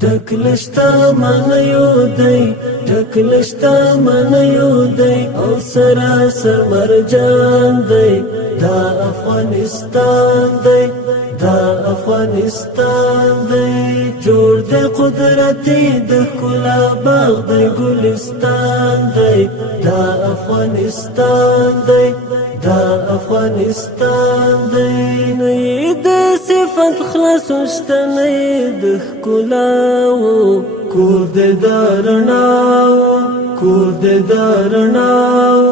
ټکلشتا من یو دی ټکلشتا من یو دی او سراسر مرجان دی دا افغانستان دی دا افغانستان دی جوړ دی قدرتی د ښکلا باغ دی ګلستان دی دا افغانستان دی دا افغانستان دی نه د صفت خلاص شته نه د ښکلا کور د دارناو کور د دارناو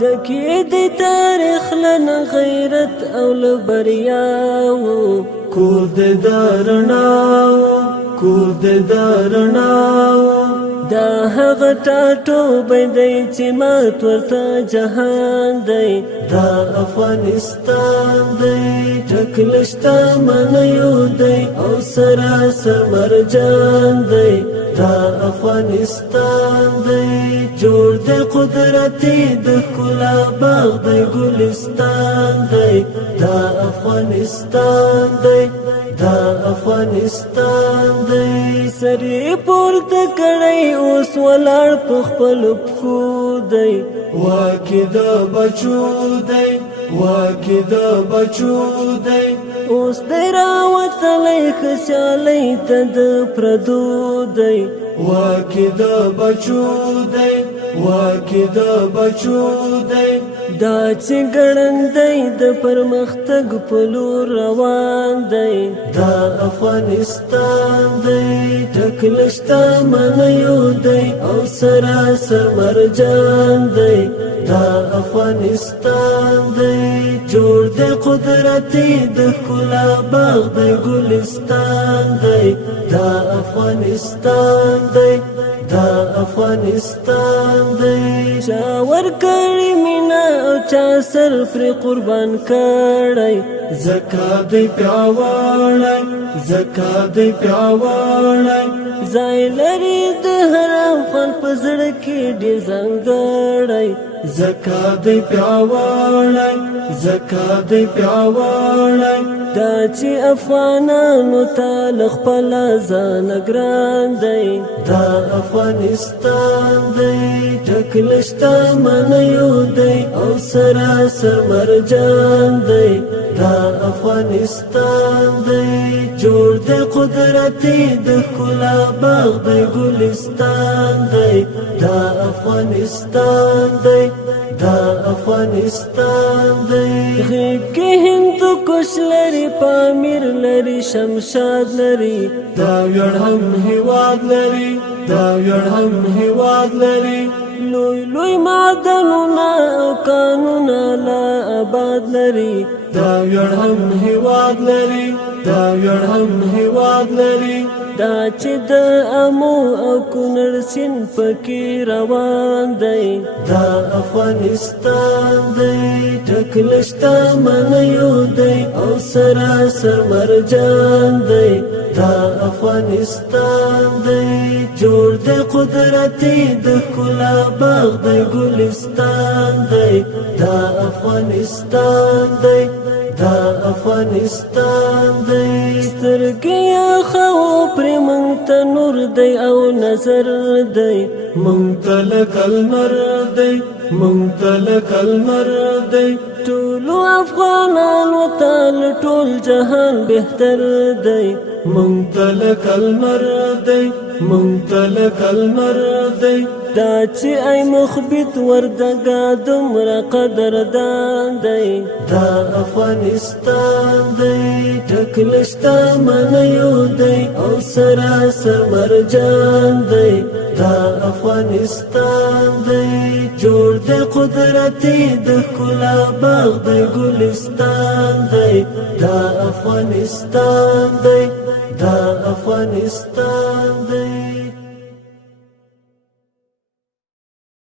دکی د تاریخ لن غیرت او لبریاو کور د دارناو کور د دارناو دا هغه ټاټو دی چې مات ورته جهان دی دا افغانستان دی ټکلشتا من یو دی او سراسر مرجان دی دا افغانستان دی جوړ دی قدرتی د ښکلا باغ دی ګلستان دی دا افغانستان دی دا افغانستان دی سری پورته کړی اوس ولاړ په خپلو پښو دی واکې د بچو دی واکې د بچو دی اوس دی راوتلی ښه سیالۍ ته د پردو دی واکې د بچو دی واکې د بچو دی دا چې ګړندی د پرمختګ په لور روان دی دا افغانستان دی ټکلشتا من یو دی او سراسر مرجان دی دا افغانستان دی جوړ دی قدرتی د ښکلا باغ دی ګلستان دی دا افغانستان دی دا افغانستان دی چا ورکړی مینا او چا سر پر قربان کړی زکات دی پیاوړی زکات دی پیاوړی ځای لري د حرام خوان په زړه کې ډېر ځانګړی زکات دی پیاوړی زکات دی پیاوړی دا چې افغانانو ته له خپله ځانه ګران دی دا افغانستان دی ټکلشتا من یو دی او سراسر مرجان دی دا افغانستان دی جوړ دی قدرتی د ښکلا باغ دی ګلستان دی دا افغانستان دی دا افغانستان دی غیږ کې هندوکش لري پامیر لري شمشاد لري دا ویاړ هم هیواد لري دا ویاړ هم هیواد لري لوی لوی معدنونه او کانونه لا آباد لري دا ویاړ هم هیواد لري دا ویاړ هم هیواد لري دا چې د امو او کونړ سیند پکې روان دی دا افغانستان دی ټکلشتا من یو دی او سراسر مرجان دی دا افغانستان دی جوړ دی قدرتی د ښکلا باغ دی ګلستان دی دا افغانستان دی دا افغانستان دی سترګې خو پرې مونږ ته نور دی او نظر دی مونږ ته لکه لمر دی مونږ ته لکه لمر دی ټولو افغانانو ته له ټول جهان بهتر دی مونږ ته لکه لمر دی مونږ ته لکه لمر دی دا چې ای مخبت وردګا دومره قدردان دی دا افغانستان دی ټکلشتا من یو دی او سراسر مرجان دی دا افغانستان دی جوړ دی قدرتی د ښکلا باغ دی ګلستان دی دا افغانستان دی دا افغانستان دی